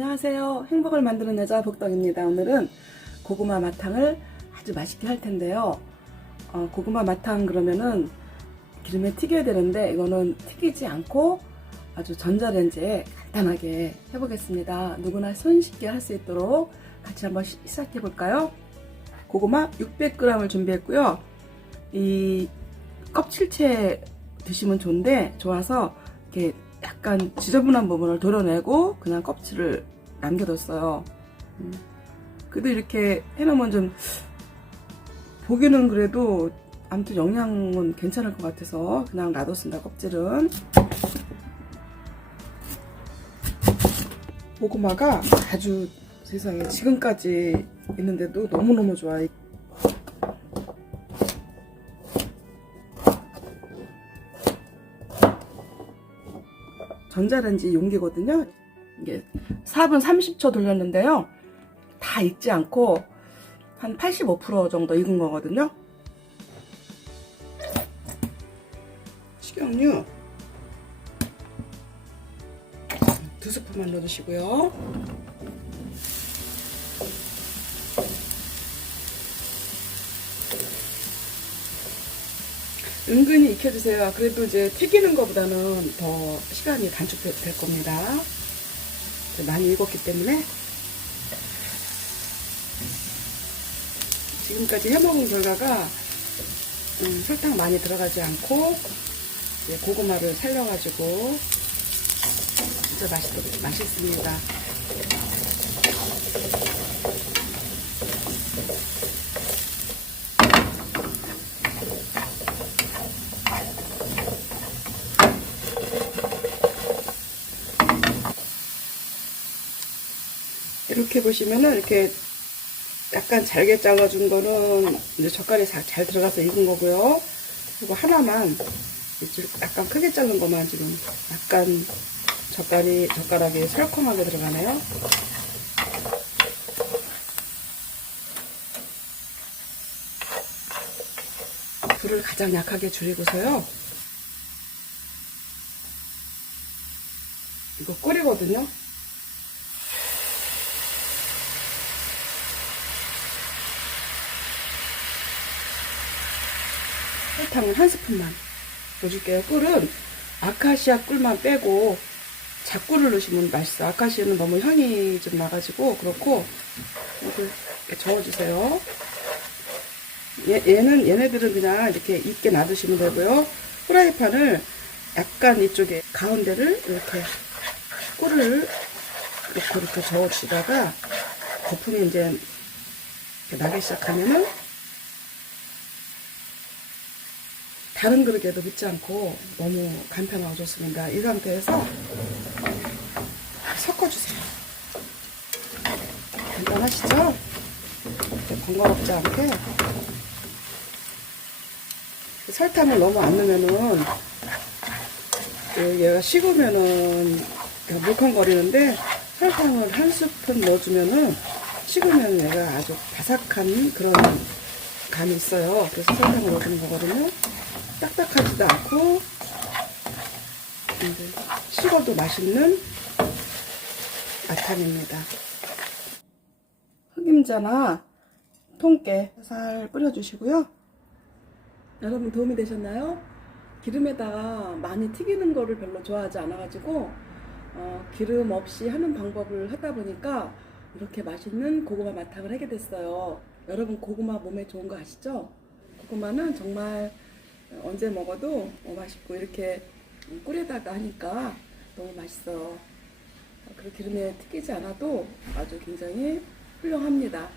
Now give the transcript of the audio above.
안녕하세요. 행복을 만드는 여자 복덕입니다. 오늘은 고구마 마탕을 아주 맛있게 할 텐데요. 어, 고구마 마탕 그러면은 기름에 튀겨야 되는데 이거는 튀기지 않고 아주 전자레인지에 간단하게 해보겠습니다. 누구나 손쉽게 할 수 있도록 같이 한번 시- 시작해 볼까요? 고구마 600g을 준비했고요. 이 껍질채 드시면 좋은데 좋아서 이렇게 약간 지저분한 부분을 도려내고 그냥 껍질을 남겨뒀어요. 음. 그래도 이렇게 해놓으면 좀 보기는 그래도 아무튼 영양은 괜찮을 것 같아서 그냥 놔뒀습니다. 껍질은. 고구마가 아주 세상에 지금까지 있는데도 너무너무 좋아요. 전자레인지 용기거든요. 이게 4분 30초 돌렸는데요. 다 익지 않고 한 85% 정도 익은 거거든요. 식용유 두 스푼만 넣어주시고요. 은근히 익혀주세요. 그래도 이제 튀기는 것보다는 더 시간이 단축될 겁니다. 많이 익었기 때문에 지금까지 해먹은 결과가 음, 설탕 많이 들어가지 않고 고구마를 살려가지고 진짜 맛있, 맛있습니다. 이렇게 보시면은 이렇게 약간 잘게 잘라준 거는 이제 젓갈이 잘, 잘 들어가서 익은 거고요. 그리고 하나만 약간 크게 자른 것만 지금 약간 젓갈이 젓가락이 설컹하게 들어가네요. 불을 가장 약하게 줄이고서요. 이거 끓이거든요. 설탕을 한 스푼만 넣어줄게요. 꿀은 아카시아 꿀만 빼고 작꿀을 넣으시면 맛있어요. 아카시아는 너무 향이 좀 나가지고 그렇고 이렇게 저어주세요. 얘, 얘는 얘네들은 그냥 이렇게 익게 놔두시면 되고요. 프라이팬을 약간 이쪽에 가운데를 이렇게 꿀을 넣고 이렇게 저어주시다가 거품이 이제 나기 시작하면은 다른 그릇에도 넣지 않고 너무 간편하고 좋습니다. 이 상태에서 섞어주세요. 간단하시죠? 번거롭지 않게 설탕을 너무 안 넣으면은 그 얘가 식으면은 물컹거리는데 설탕을 한 스푼 넣어주면은 식으면 얘가 아주 바삭한 그런 감이 있어요. 그래서 설탕을 넣어주는 거거든요. 딱딱하지도 않고 식어도 맛있는 마탕입니다. 흑임자나 통깨 살 뿌려주시고요. 여러분 도움이 되셨나요? 기름에다가 많이 튀기는 거를 별로 좋아하지 않아가지고 어, 기름 없이 하는 방법을 하다 보니까 이렇게 맛있는 고구마 마탕을 하게 됐어요. 여러분 고구마 몸에 좋은 거 아시죠? 고구마는 정말 언제 먹어도 어, 맛있고 이렇게 꿀에다가 하니까 너무 맛있어요. 그리고 기름에 튀기지 않아도 아주 굉장히 훌륭합니다.